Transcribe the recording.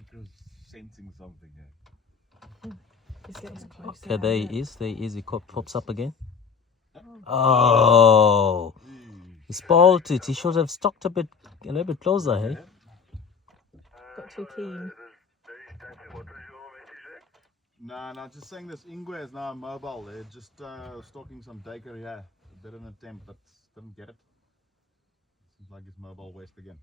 It was sensing something. He's getting closer. Okay, there he is. There he is. He pops up again. Oh, he spoiled it. He should have stuck a little bit closer, hey? Got too keen. No, just saying this Ingwe is now mobile. They're just stalking some duiker here. Did an attempt, but didn't get it. Seems like it's mobile west again.